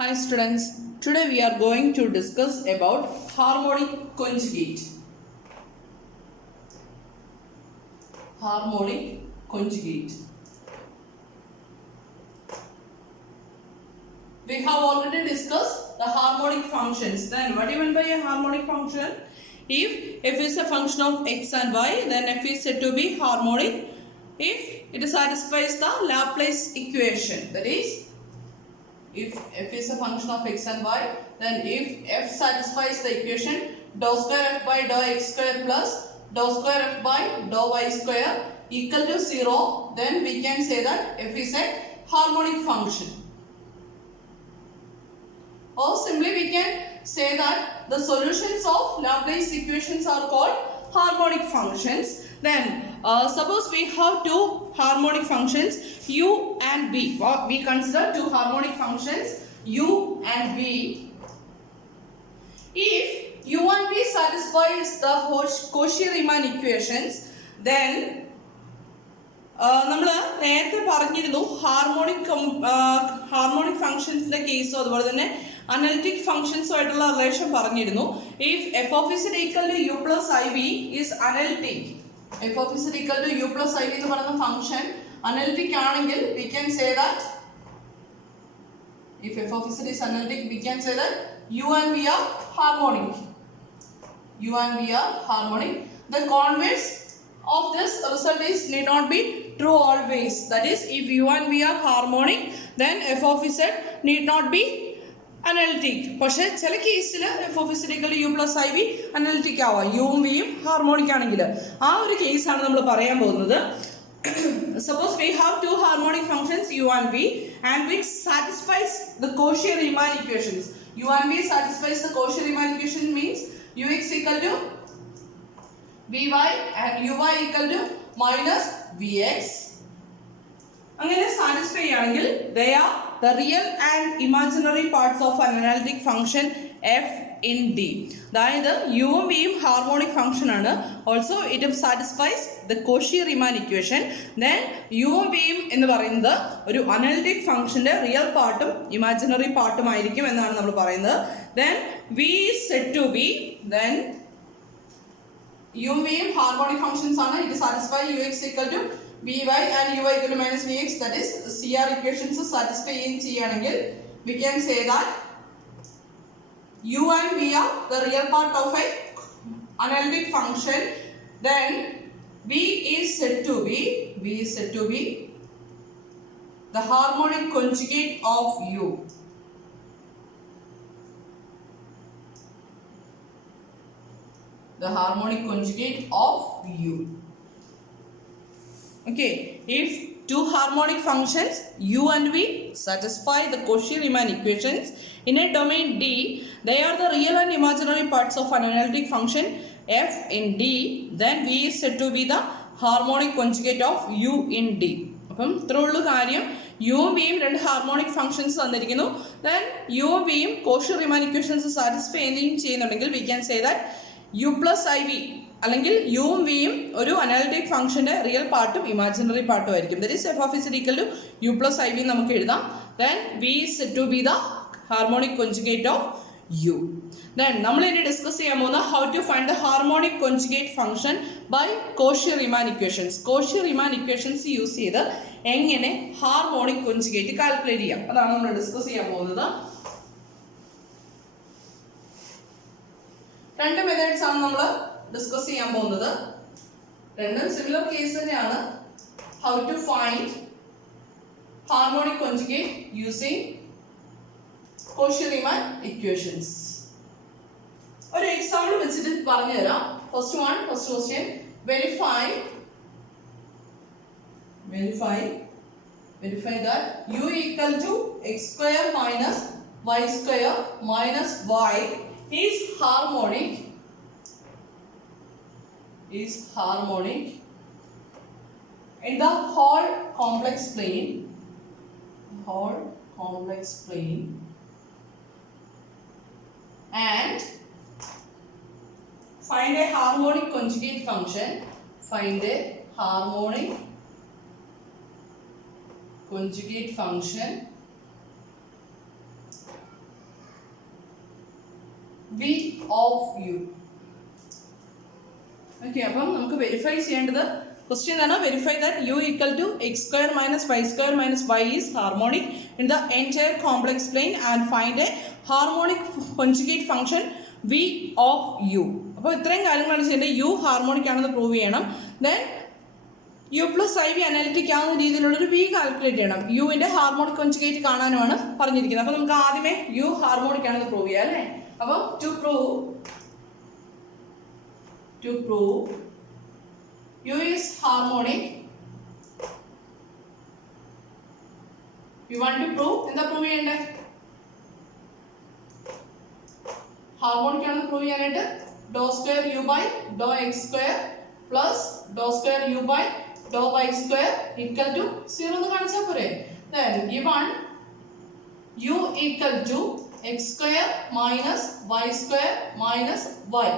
Hi students, today we are going to discuss about harmonic conjugate. Harmonic conjugate. We have already discussed the harmonic functions. Then what do you mean by a harmonic function? If f is a function of x and y, then f is said to be harmonic if it satisfies the Laplace equation. That is, if f is a function of x and y, then if f satisfies the equation dou square f by dou x square plus dou square f by dou y square equal to 0, then we can say that f is a harmonic function. Or simply we can say that the solutions of Laplace equations are called harmonic functions. Then suppose we have two harmonic functions u and v. We consider two harmonic functions u and v. If u and v satisfies the Cauchy-Riemann equations, then നമ്മൾ നേരത്തെ പറഞ്ഞിരുന്നു harmonic ഫംഗ്ഷൻസിന്റെ കേസും അതുപോലെ തന്നെ analytic ഫംഗ്ഷൻസുമായിട്ടുള്ള relation പറഞ്ഞിരുന്നു. If f of z equal to u plus i v is analytic, f of z equal to u plus i v എന്ന് പറയുന്ന ഫംഗ്ഷൻ അനലിറ്റിക് ആണെങ്കിൽ we can say that if f of z is analytic, we can say that u and v are harmonic. U and v are harmonic. The converse of this result is need not be true always. That is, if u and v are harmonic, then f of z need not be analytic. പക്ഷേ ചില കേസിൽ f of z equal to u plus i v analytic ആവാം, യുവും വിയും harmonic ആണെങ്കിൽ. ആ ഒരു കേസാണ് നമ്മൾ പറയാൻ പോകുന്നത്. Suppose we have two harmonic functions u and v, and which satisfies the Cauchy-Riemann equations. U and v satisfies the Cauchy-Riemann equation means ux equal to vy and uy equal to minus vx. അങ്ങനെ satisfy ആണെങ്കിൽ they are the real and imaginary parts of an analytic function f in D. അതായത് യുവും വിയും harmonic function ആണ്. Also it satisfies the Cauchy-Riemann equation. Then യുവും വിയും എന്ന് പറയുന്നത് ഒരു അനലിറ്റിക് ഫംഗ്ഷന്റെ റിയൽ പാർട്ടും ഇമാജിനറി പാർട്ടും ആയിരിക്കും എന്നാണ് നമ്മൾ പറയുന്നത്. Then v is said to be, then യുവും വിയും ഹാർമോണിക് ഫംഗ്ഷൻസ് ആണ്. It satisfy u x equal to vy and uy equal to minus vx. That is, CR equations satisfy ചെയ്യുകയാണെങ്കിൽ we can say that u and v are the real part of a analytic function. Then v is said to be the harmonic conjugate of u. The harmonic conjugate of u. Okay, if two harmonic functions u and v satisfy the Cauchy-Riemann equations in a domain D, they are the real and imaginary parts of an analytic function f in D. Then v is said to be the harmonic conjugate of u in D. അപ്പം ഇത്രയുള്ള കാര്യം, യുവും വിയും രണ്ട് harmonic functions തന്നിരിക്കുന്നു. Then യുവും വിയും Cauchy-Riemann equations satisfy ചെയ്യുന്നുണ്ടെങ്കിൽ we can say that u plus i v അല്ലെങ്കിൽ യുവും വിയും ഒരു അനാലിറ്റിക് ഫംഗ്ഷന്റെ റിയൽ പാർട്ടും ഇമാജിനറി പാർട്ടും ആയിരിക്കും. That is f of z equal to u plus i v നമുക്ക് എഴുതാം. Then v is said to be the harmonic conjugate of u. Then നമ്മൾ ഇനി ഡിസ്കസ് ചെയ്യാൻ പോകുന്ന how to find the harmonic conjugate function by Cauchy-Riemann equations. Cauchy-Riemann equations use ചെയ്ത് എങ്ങനെ harmonic conjugate calculate ചെയ്യാം, അതാണ് നമ്മൾ ഡിസ്കസ് ചെയ്യാൻ പോകുന്നത്. രണ്ട് മെത്തേഡ്സ് ആണ് നമ്മൾ ഡിസ്കസ് ചെയ്യാൻ പോകുന്നത്. രണ്ടും സിമിലർ കേസ് തന്നെയാണ്. How to find harmonic conjugate using Cauchy-Riemann equations. ഒരു എക്സാമ്പിൾ വെച്ചിട്ട് പറഞ്ഞു തരാം. First question, verify that u equal to x square minus y square minus y is harmonic in the whole complex plane and find a harmonic conjugate function. Find a harmonic conjugate function v of u. Okay, അപ്പം നമുക്ക് verify ചെയ്യേണ്ടത് question ആണ്. Verify that u equal to x square minus y square minus y is harmonic in the entire complex plane and find a harmonic conjugate function v of u. അപ്പോൾ ഇത്രയും കാര്യങ്ങളാണ് ചെയ്യേണ്ടത്. u harmonic ആണെന്ന് prove ചെയ്യണം. Then u plus i v analytic ആവുന്ന രീതിയിലുള്ളൊരു v calculate ചെയ്യണം. യുവിൻ്റെ ഹാർമോണിക് കോൺജുഗേറ്റ് കാണാനുമാണ് പറഞ്ഞിരിക്കുന്നത്. അപ്പോൾ നമുക്ക് ആദ്യമേ u ഹാർമോണിക് ആണെന്ന് പ്രൂവ് ചെയ്യാം അല്ലേ. അപ്പോൾ to prove u is harmonic, we want to prove എന്താ പ്രൂവ് ചെയ്യണ്ടേ? ഹാർമോണിക് ആണെന്ന് പ്രൂവ് ചെയ്യാനായിട്ട് do square u by do x square plus do square u by do y square equal to 0 എന്ന് കാണിച്ചാൽ പോരെ. then given u equal to x square minus y square minus y,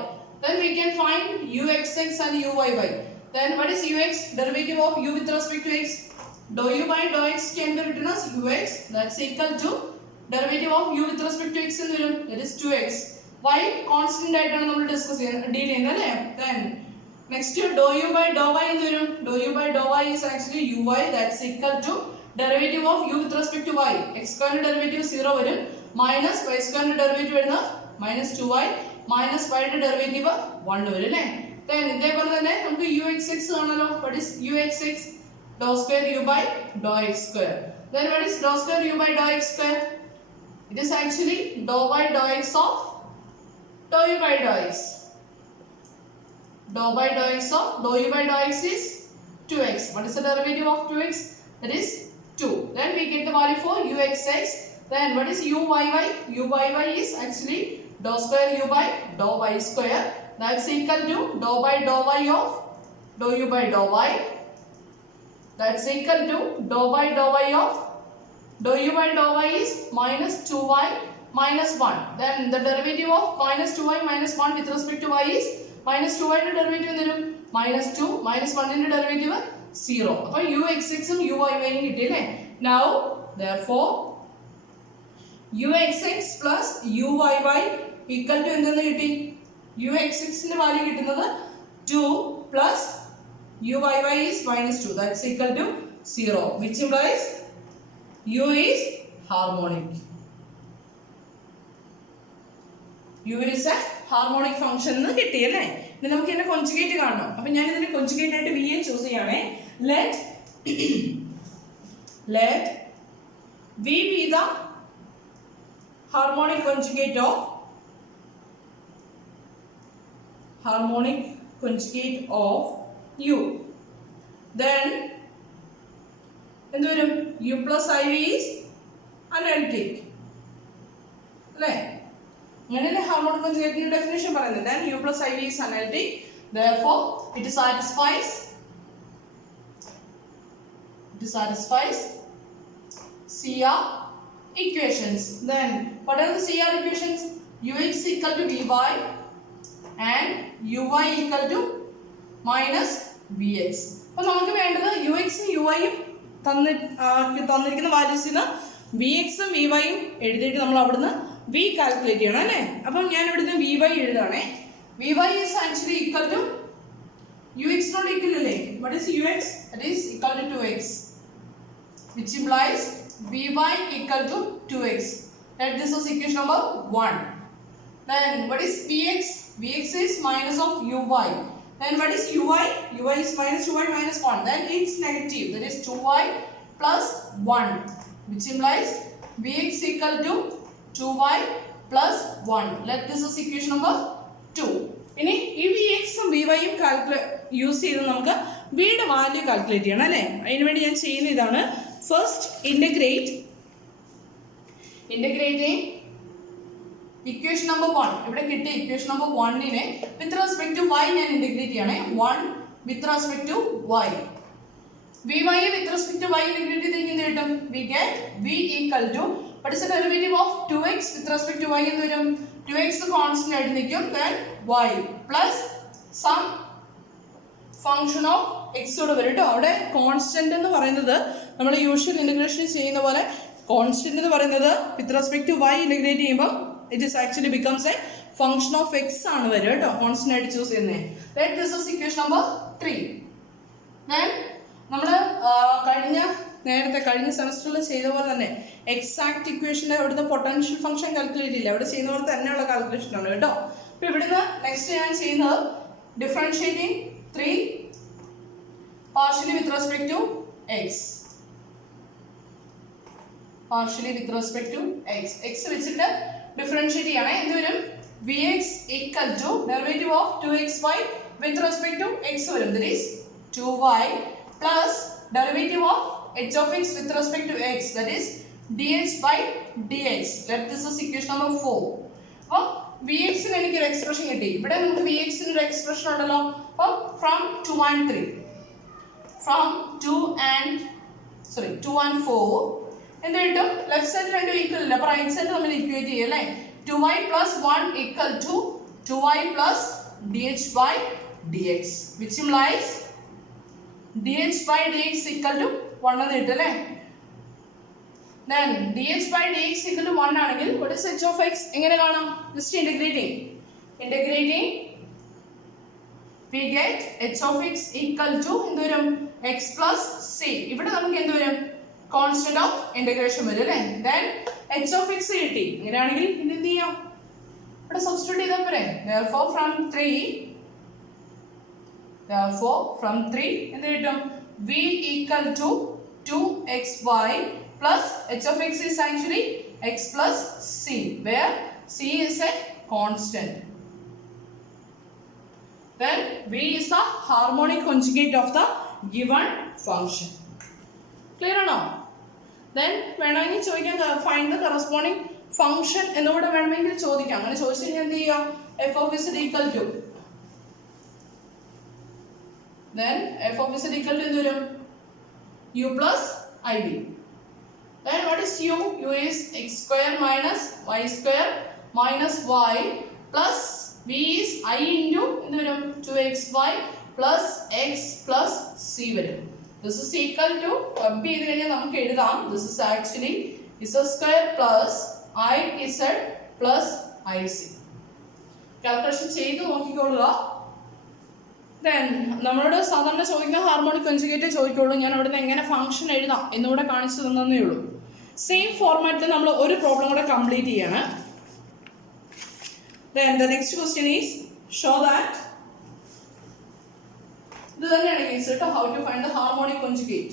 then we can find uxx and uyy. Then what is ux? Derivative of u with respect to x. Dou u by dou x can be written as ux, that's equal to derivative of u with respect to x എന്ന് വരും, that is 2x. y constant ആയിട്ടാണ് നമ്മൾ discuss deal ചെയ്യുന്നത് അല്ലേ. then next dou u by dou y എന്ന് വരും. dou u by dou y is actually uy, that's equal to derivative of u with respect to y. x square derivative 0 വരും, minus y square derivative വരുന്നത് minus 2y minus y യുടെ derivative 1 വരും അല്ലേ. then ഇതേപോലെ തന്നെ നമുക്ക് uxx കാണാലോ. what is uxx? dou square u by dou x square. then what is dou square u by dou x square? it is actually dou by dou x of dou u by dou x. dou by dou x of dou u by dou x is 2x. what is the derivative of 2x? that is 2. then we get the value for uxx. then what is uyy? uyy is actually dou square u by dou y square, that's equal to dou by dou y of dou u by dou y, that's equal to dou by dou y of dou u by dou y is minus 2y minus 1. then the derivative of minus 2y minus 1 with respect to y is minus 2y ന്റെ derivative തരും minus 2 minus 1 ന്റെ derivative 0. അപ്പോൾ uxx ഉം uyy ഉം കിട്ടി അല്ലേ. now therefore uxx plus uyy equal to എന്തെന്ന് കിട്ടി? uxx ന്റെ വാല്യൂ കിട്ടുന്നത് 2 plus uyy is minus 2, that's equal to 0, which implies u is harmonic. u is a harmonic function എന്ന് കിട്ടി അല്ലേ. ഇനി നമുക്ക് ഇതിന്റെ കോൺജുഗേറ്റ് കാണണം. അപ്പോൾ ഞാൻ ഇതിന്റെ കോൺജുഗേറ്റ് ആയിട്ട് v ചൂസ് ചെയ്യണേ. let v be the harmonic conjugate of u. then എന്ത് വരും? u plus iv is analytic അല്ലേ. അങ്ങനെയല്ലേ ഹാർമോണിക് കോൺജുഗേറ്റിന്റെ ഡെഫിനിഷൻ പറയുന്നത്. then u plus iv is analytic, therefore it satisfies CR equations. then what are the CR equations? ux equal to vy and uy equal to minus vx. അപ്പോൾ നമുക്ക് വേണ്ടത് ux ഉം uy ഉം തന്നിരിക്കുന്ന വാല്യൂസിന് vx ഉം vy ഉം എഴുതിയിട്ട് നമ്മൾ അവിടുന്ന് v കാൽക്കുലേറ്റ് ചെയ്യണം അല്ലേ. അപ്പം ഞാൻ ഇവിടുന്ന് vy എഴുതാണേ. vy is actually equal to ux not equal അല്ലേ. what is ux? that is equal to 2x, which implies vy equal to 2x. let this is equation number 1. then what is vx? vx is minus of uy. then what is uy? uy is minus 2y minus 1, then it's negative, that is 2y plus 1, which implies vx equal to 2y plus 1. let this is equation number 2. ഇനി ഈ vx ഉം vy ഉം use ചെയ്ത് നമുക്ക് v യുടെ value calculate ചെയ്യണം അല്ലേ. അതിനു വേണ്ടി ഞാൻ ചെയ്യുന്ന ഇതാണ്. First integrating equation number 1. ഇവിടെ കിട്ടിയ ഇക്വേഷൻ നമ്പർ 1നെ വിത്ത് റെസ്പെക്ട് ടു y ഞാൻ ഇന്റഗ്രേറ്റ് ചെയ്യണേ. 1 with respect to y. vy with respect to y integrate ചെയ്ത് എന്ത് കിട്ടും? we get v equal to what is the derivative of 2x with respect to y എന്ന് വരും? 2x constant ആയിട്ട് നിൽക്കും. then y plus some function of x ഓട് വരും കേട്ടോ. അവിടെ കോൺസ്റ്റന്റ് എന്ന് പറയുന്നത് നമ്മൾ യൂഷ്വൽ ഇന്റഗ്രേഷൻ ചെയ്യുന്ന പോലെ കോൺസ്റ്റന്റ് എന്ന് പറയുന്നത് with respect to y integrate ചെയ്യുമ്പോൾ it is actually becomes a function of x ആണ് വരിക കേട്ടോ, കോൺസ്റ്റന്റ് ആയിട്ട് ചൂസ് ചെയ്യുന്നത്. Let this is equation number 3. Then നമ്മൾ കഴിഞ്ഞ സെമസ്റ്ററിൽ ചെയ്ത പോലെ തന്നെ എക്സാക്ട് ഇക്വേഷൻ്റെ അവിടുത്തെ പൊട്ടൻഷ്യൽ ഫംഗ്ഷൻ കാൽക്കുലേറ്റ് ഇല്ല, അവിടെ ചെയ്യുന്ന പോലെ തന്നെയുള്ള കാൽക്കുലേഷൻ ആണ് കേട്ടോ. അപ്പോൾ ഇവിടുന്ന് നെക്സ്റ്റ് ഞാൻ ചെയ്യുന്നത് differentiating 3 partially with respect to x. Partially with respect to x. x വെച്ചിട്ട് ഡിഫറൻഷിയേറ്റ് ചെയ്യണേ. എന്ത് വരും? vx equal to derivative of 2xy with respect to x വരും. That is 2y plus derivative of h of x with respect to x. That is dx by dx. Let this is equation number 4. അപ്പോൾ vx ന് എനിക്കൊരു expression കിട്ടി. ഇവിടെ നമുക്ക് vx ന് ഒരു expression ഉണ്ടല്ലോ. അപ്പോൾ from 2 and 3. From 2 and 4 എന്ത് കിട്ടും? ലെഫ്റ്റ് സൈഡ് രണ്ടും ഈക്വൽ ഇല്ല, അപ്പോൾ റൈറ്റ് സൈഡ് നമ്മൾ ഇക്വേറ്റ് ചെയ്യും അല്ലേ. 2y plus 1 equal to 2y plus dx by dx, which implies dx by dx equal to 1 എന്ന് കിട്ടും അല്ലേ. Then dx by dx equal to 1 ആണെങ്കിൽ what is h of x എങ്ങനെ കാണാം? Just integrating we get h of x equal to എന്ത് വരും? x plus c. ഇവിടെ നമുക്ക് എന്ത് വരും? കോൺസ്റ്റന്റ് ഓഫ് ഇന്റഗ്രേഷൻ വരും അല്ലേ. Then h of x കിട്ടി. അങ്ങനെയാണെങ്കിൽ ഇത് എന്ത് ചെയ്യാം? ഇവിടെ സബ്സ്റ്റിറ്റ്യൂട്ട് ചെയ്താൽ പോരെ. Therefore from 3 എന്ത് കിട്ടും? v equal to 2xy plus h of x is actually x plus c, where c is a constant. Then v is the harmonic conjugate of the given function. Clear or no? Then വേണമെങ്കിൽ ചോദിക്കാം find the corresponding function എന്നുകൂടെ വേണമെങ്കിൽ ചോദിക്കാം. അങ്ങനെ ചോദിച്ചു കഴിഞ്ഞാൽ എന്ത് ചെയ്യാം? f of z equal to then f of z equal to എന്ത് വരും? u plus ib. Then what is u? u is x square minus y square minus y plus v is I into എന്ത് വരും? 2xy plus x plus c വരും. This is equal to റബ്ബ് ചെയ്ത് കഴിഞ്ഞാൽ നമുക്ക് എഴുതാം. This is actually z square plus iz plus ic. Calculation ചെയ്ത് നോക്കിക്കൊള്ളുക. Then നമ്മളോട് സാധാരണ ചോദിക്കുന്ന ഹാർമോണിക് കോൺജുഗേറ്റ് ചോദിക്കുള്ളൂ. ഞാൻ അവിടുന്ന് എങ്ങനെ ഫംഗ്ഷൻ എഴുതാം എന്നുകൂടെ കാണിച്ചു തന്നേ ഉള്ളൂ. സെയിം ഫോർമാറ്റിൽ നമ്മൾ ഒരു പ്രോബ്ലം കൂടെ കംപ്ലീറ്റ് ചെയ്യാണ്. Then the next question is show that ഇത് തന്നെയാണ് കേസ് കേട്ടോ. How to find the harmonic conjugate.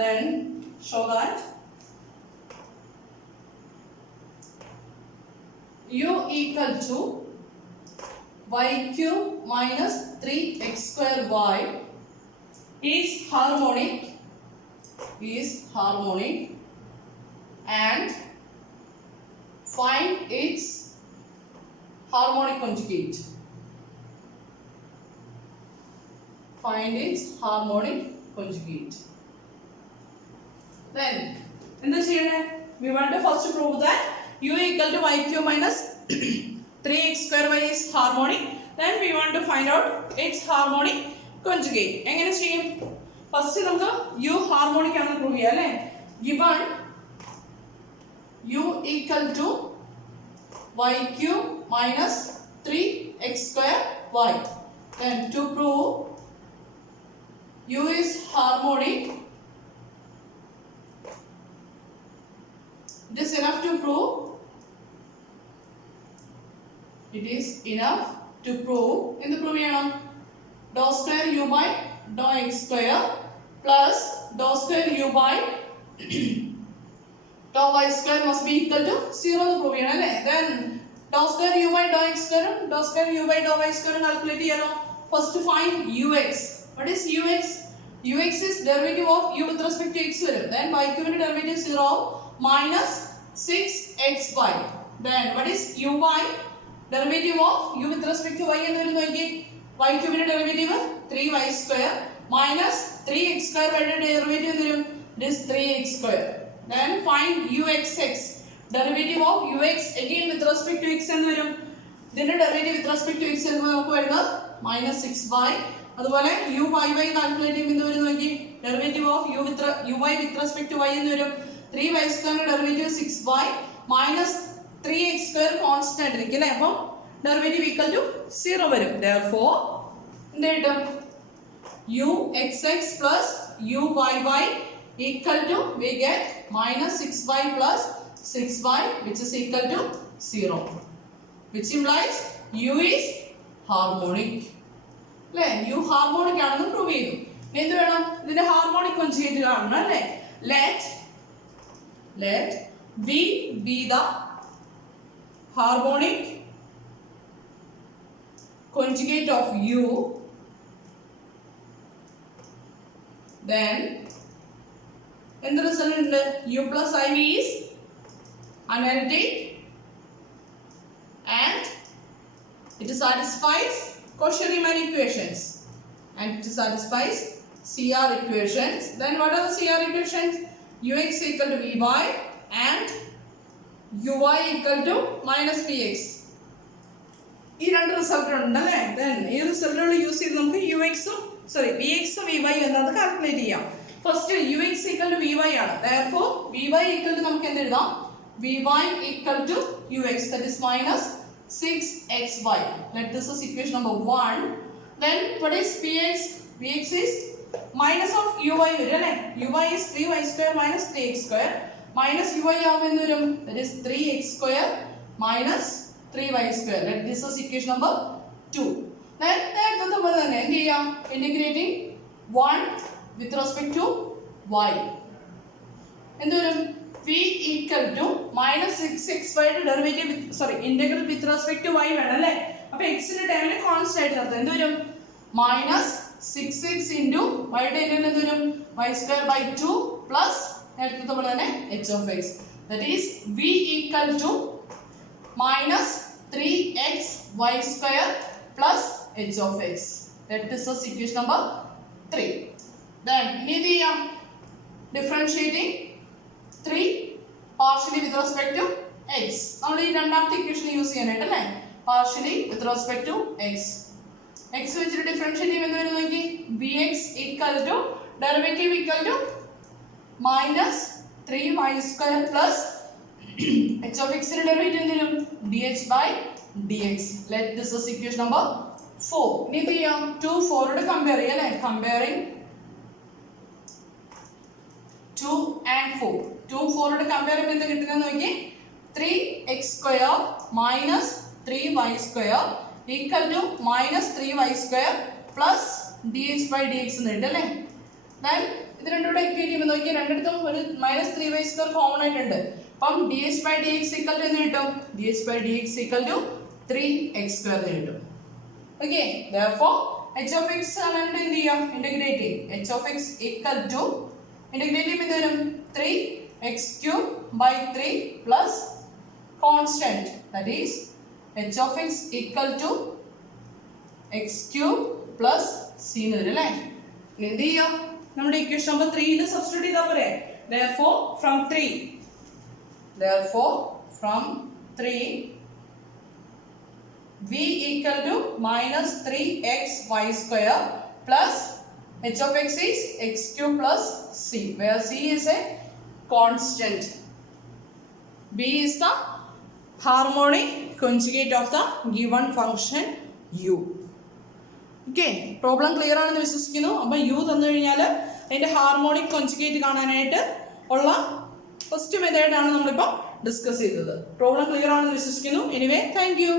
Then show that u equal to y cube minus 3x square y is harmonic and find its harmonic conjugate. Then in this unit we want to first prove that u equal to y cube minus 3x square y is harmonic. Then we want to find out its harmonic conjugate. എങ്ങനെ ചെയ്യും? First നമുക്ക് u harmonic ആണെന്ന് prove ചെയ്യാം അല്ലേ. Given u equal to y cube minus 3x square y. Then to prove u is harmonic, it is enough to prove in the proof ചെയ്യണം dou square u by dou x square plus dou square u by dou y square must be equal to 0 എന്ന് prove ചെയ്യണം അല്ലേ. Then dou square u by dou x square dou square u by dou y square calculate ചെയ്യണം. First find ux. What is ux? ux is derivative of u with respect to x വരും. Then y cube ന്റെ derivative 0 minus 6xy. Then what is uy? Derivative of u with respect to y എന്ന് വരുന്നു നോക്കി. y cube ന്റെ derivative 3y square minus 3x square ന്റെ derivative എന്ത് വരും? This 3x square. Then find uxx. Derivative of ux again with respect to x എന്ത് വരും? ഇതിന്റെ derivative with respect to x എഴുതുമ്പോൾ നമുക്ക് വരുന്നത് -6y. അതുപോലെ യു വൈ വൈ കാൽക്കുലേറ്റ് ചെയ്യുമ്പോൾ എന്ത് വരും നോക്കി, derivative of u y with respect to y എന്ന് വരും 3y² derivative 6y -3x² constant ആയിരിക്കും അല്ലേ. അപ്പം ഡെറിവേറ്റീവ് ഈക്വൽ ടു 0 വരും. therefore എന്ത് കിട്ടും, uxx plus uyy equal to we get -6y plus 6y which is equal to 0, which implies u is harmonic. അല്ലേ, u harmonic ആണെന്ന് പ്രൂവ് ചെയ്തു. എന്ത് വേണം, ഇതിന്റെ ഹാർമോണിക് കോൺജുഗേറ്റ് കാണണം അല്ലേ. let v be the harmonic conjugate of u, then എന്ത് result ഉണ്ട്, u plus iv is analytic and it satisfies Cauchy-Riemann equations and it satisfies CR equations. Then what are the CR equations? ux equal to vy and uy equal to -px. ഈ രണ്ട് result ഉണ്ട് അല്ലേ. then ഈ റിസൾട്ടുകൾ use ചെയ്ത് നമുക്ക് vx vy എന്നത് calculate ചെയ്യാം. First ux equal to vy ആണ്. therefore vy equal to നമുക്ക് എന്ത് എഴുതാം, vy equal to ux, that is -6xy. let this is equation number 1. then what is px? px is minus of uy വരും അല്ലേ. uy is 3y² minus 3x² minus uy ആവുമ്പോൾ എന്ത് വരും, that is 3x² minus 3y². let this is equation number 2. then നേരത്തെ പോലെ തന്നെ എന്ത് ചെയ്യാം, integrating 1 with respect to y എന്ത് വരും, v equal to -6xy derivative integral with respect to y വേണം അല്ലേ. അപ്പോൾ x ന്റെ ടേമിനെ കോൺസ്റ്റന്റ് ആയിട്ട് നിർത്താം. എന്ത് വരും, -6x into y യുടെ ഇന്റഗ്രൽ എന്ത് വരും, y²/2 പ്ലസ് നേരത്തെ പോലെ തന്നെ h of x, that is v equal to -3xy² plus h of x. let this is equation number 3. then ഇനി എന്ത് ചെയ്യാം, differentiating 3 partially with respect to x. നമ്മൾ ഈ രണ്ടാമത്തെ ഇക്വേഷൻ യൂസ് ചെയ്യാനായിട്ട് അല്ലേ, partially with respect to x വെച്ചിട്ട് differentiate ചെയ്യുമ്പോൾ എന്ത് വരും നോക്കി, bx equal to derivative equal to -3y² plus h of x ന്റെ ഡെറിവേറ്റീവ് എന്ത് വരും, dh/dx. let this is equation number 4. ഇനി എന്ത് ചെയ്യാം, 2 4 ഓട് കമ്പയർ ചെയ്യാം അല്ലേ. comparing 2 and 4 2 4 ഓട് കമ്പയർ ചെയ്യുമ്പോൾ എന്താ കിട്ടുന്നത് നോക്കി, 3x² minus 3y² equal to -3y² plus dh/dx എന്ന് കിട്ടും അല്ലേ. then ഇത് രണ്ടും കൂടെ ഇക്വേറ്റ് ചെയ്യുമ്പോൾ നോക്കി, രണ്ടിടത്തും ഒരു -3y² കോമൺ ആയിട്ടുണ്ട്. അപ്പം dh/dx equal to എന്ന് കിട്ടും, dh/dx equal to 3x² എന്ന് കിട്ടും. okay, therefore h of x ആണ് എന്ത് ചെയ്യാം, ഇന്റഗ്രേറ്റ് ചെയ്യും. h of x equal to integrate ചെയ്യുമ്പോൾ എന്ത് വരും, 3x³ plus constant, that is h of x equal to x³ plus c എന്ന് വരും അല്ലേ. എന്ത് ചെയ്യാം, നമ്മുടെ ഇക്വേഷൻ നമ്പർ 3 സബ്സ്റ്റിറ്റ്യൂട്ട് ചെയ്താൽ പോരെ. therefore from 3 v equal to -3xy² plus h of x is x³ plus c, where c is a constant. b is the harmonic conjugate of the given function u. okay, problem clear ആണെന്ന് വിശ്വസിക്കുന്നു. അപ്പോൾ u തന്നു കഴിഞ്ഞാൽ അതിന്റെ harmonic conjugate കാണാനായിട്ട് ഉള്ള first method ആണ് നമ്മളിപ്പോൾ ഡിസ്കസ് ചെയ്തത്. പ്രോബ്ലം ക്ലിയർ ആണെന്ന് വിശ്വസിക്കുന്നു. Anyway thank you.